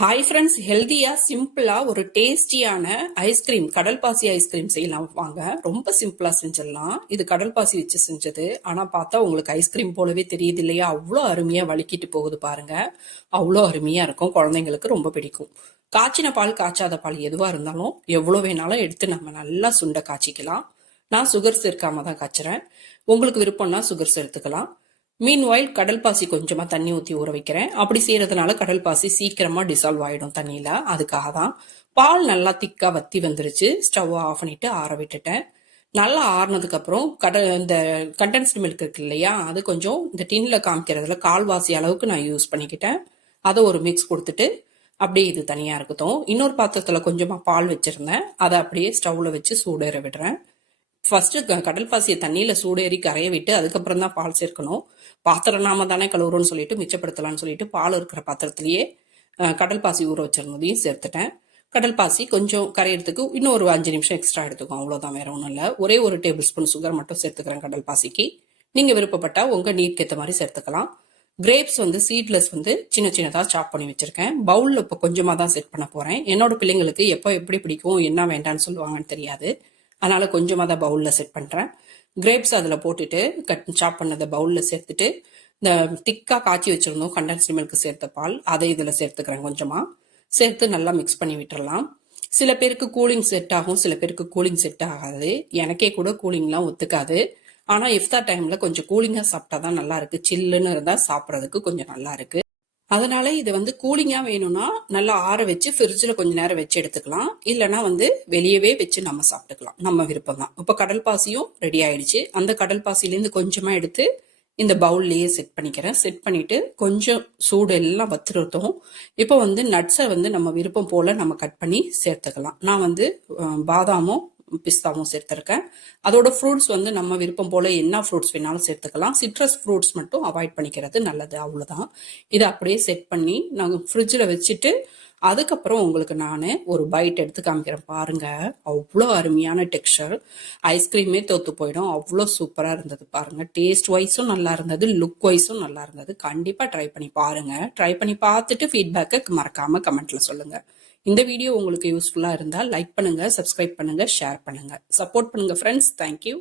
Hi friends, ஹெல்தியா சிம்பிளா ஒரு டேஸ்டியான ஐஸ்கிரீம், கடல் பாசி ஐஸ்கிரீம் செய்யலாம் வாங்க. ரொம்ப சிம்பிளா செஞ்சிடலாம். இது கடல் பாசி வச்சு செஞ்சது. ஆனா பார்த்தா உங்களுக்கு ஐஸ்கிரீம் போலவே தெரியுது இல்லையா? அவ்வளோ அருமையா வலிக்கிட்டு போகுது பாருங்க. அவ்வளோ அருமையா இருக்கும். குழந்தைங்களுக்கு ரொம்ப பிடிக்கும். காய்ச்சின பால், காய்ச்சாத பால் எதுவா இருந்தாலும் எவ்வளோ வேணாலும் எடுத்து நம்ம நல்லா சுண்ட காய்ச்சிக்கலாம். நான் சுகர் சேர்க்காம தான் காய்ச்சுறேன். உங்களுக்கு விருப்பம்னா சுகர் சேர்த்துக்கலாம். மீன்வாயில் கடல் பாசி கொஞ்சமா தண்ணி ஊற்றி ஊற வைக்கிறேன். அப்படி செய்யறதுனால கடல் பாசி சீக்கிரமா டிசால்வ் ஆயிடும் தண்ணியில. அதுக்காக தான். பால் நல்லா திக்கா வத்தி வந்துருச்சு. ஸ்டவ் ஆஃப் பண்ணிட்டு ஆற விட்டுட்டேன். நல்லா ஆறுனதுக்கு அப்புறம் இந்த கண்டென்ஸ்டு மில்க் இருக்கு இல்லையா, அது கொஞ்சம் இந்த டின்ல காமிக்கிறதுல கால்வாசி அளவுக்கு நான் யூஸ் பண்ணிக்கிட்டேன். அதை ஒரு மிக்ஸ் கொடுத்துட்டு அப்படியே இது தனியா இருக்கட்டும். இன்னொரு பாத்திரத்துல கொஞ்சமா பால் வச்சிருந்தேன். அதை அப்படியே ஸ்டவ்ல வச்சு சூடேற விடுறேன். ஃபர்ஸ்ட் கடல் பாசியை தண்ணியில சூடேறி கரைய விட்டு அதுக்கப்புறம் தான் பால் சேர்க்கணும். பாத்திரம் நாம தானே கழுவுறோம்னு சொல்லிட்டு மிச்சப்படுத்தலாம்னு சொல்லிட்டு பால் இருக்கிற பாத்திரத்திலேயே கடல் பாசி ஊற வச்சிருந்ததையும் சேர்த்துட்டேன். கடல் பாசி கொஞ்சம் கரையிறதுக்கு இன்னும் ஒரு 5 நிமிஷம் எக்ஸ்ட்ரா எடுத்துக்கும். அவ்வளோதான், வேற ஒன்றும் இல்லை. ஒரே ஒரு டேபிள் ஸ்பூன் சுகர் மட்டும் சேர்த்துக்கிறேன் கடல் பாசிக்கு. நீங்க விருப்பப்பட்டா உங்க நீட்க்கு ஏற்ற மாதிரி சேர்த்துக்கலாம். கிரேப்ஸ் சீட்லெஸ் சின்ன சின்னதாக சாப் பண்ணி வச்சிருக்கேன். பவுலில் இப்போ கொஞ்சமாக தான் செட் பண்ண போறேன். என்னோட பிள்ளைங்களுக்கு எப்போ எப்படி பிடிக்கும், என்ன வேண்டான்னு சொல்லுவாங்கன்னு தெரியாது. அதனால கொஞ்சமாக தான் பவுலில் செட் பண்ணுறேன். கிரேப்ஸ் அதில் போட்டுட்டு சாப் பண்ணதை பவுலில் சேர்த்துட்டு இந்த திக்காக காய்ச்சி வச்சிருந்தோம் கண்டென்ஸ்டு மில்க் சேர்த்த பால், அதை இதில் சேர்த்துக்கிறேன். கொஞ்சமாக சேர்த்து நல்லா மிக்ஸ் பண்ணி விட்டுறலாம். சில பேருக்கு கூலிங் செட் ஆகும், சில பேருக்கு கூலிங் செட் ஆகாது. எனக்கே கூட கூலிங்லாம் ஒத்துக்காது. ஆனால் இஃப்தார் டைமில் கொஞ்சம் கூலிங்காக சாப்பிட்டா தான் நல்லா இருக்கு. சில்லுன்னு இருந்தால் சாப்பிட்றதுக்கு கொஞ்சம் நல்லா இருக்கு. அதனால இது கூலிங்கா வேணும்னா நல்லா ஆற வச்சு ஃப்ரிட்ஜில் கொஞ்ச நேரம் வச்சு எடுத்துக்கலாம். இல்லைன்னா வெளியவே வச்சு நம்ம சாப்பிட்டுக்கலாம். நம்ம விருப்பம் தான். இப்போ கடல் பாசியும் ரெடி ஆயிடுச்சு. அந்த கடல் பாசிலேருந்து கொஞ்சமா எடுத்து இந்த பவுல்லையே செட் பண்ணிக்கிறேன். செட் பண்ணிட்டு கொஞ்சம் சூடு எல்லாம் வத்துறதும் இப்போ நட்ஸை நம்ம விருப்பம் போல நம்ம கட் பண்ணி சேர்த்துக்கலாம். நான் பாதாமும் பிஸ்தாவும் சேர்த்துருக்கேன். அதோட ஃப்ரூட்ஸ் நம்ம விருப்பம் போல என்ன ஃப்ரூட்ஸ் வேணாலும் சேர்த்துக்கலாம். சிட்ரஸ் ஃப்ரூட்ஸ் மட்டும் அவாய்ட் பண்ணிக்கிறது நல்லது, அவ்வளோதான். இதை அப்படியே செட் பண்ணி நாங்கள் ஃப்ரிட்ஜில் வச்சுட்டு அதுக்கப்புறம் உங்களுக்கு நான் ஒரு பைட் எடுத்து காமிக்கிறேன் பாருங்க. அவ்வளோ அருமையான டெக்ஸ்சர். ஐஸ்கிரீமே தோத்து போயிடும். அவ்வளோ சூப்பராக இருந்தது பாருங்க. டேஸ்ட் வைஸும் நல்லா இருந்தது, லுக் வைஸும் நல்லா இருந்தது. கண்டிப்பாக ட்ரை பண்ணி பாருங்க. ட்ரை பண்ணி பார்த்துட்டு ஃபீட்பேக்கை மறக்காம கமெண்ட்ல சொல்லுங்க. இந்த வீடியோ உங்களுக்கு யூஸ்ஃபுல்லா இருந்தால் லைக் பண்ணுங்க, சப்ஸ்கிரைப் பண்ணுங்க, ஷேர் பண்ணுங்க, சப்போர்ட் பண்ணுங்க ஃப்ரெண்ட்ஸ். தேங்க்யூ.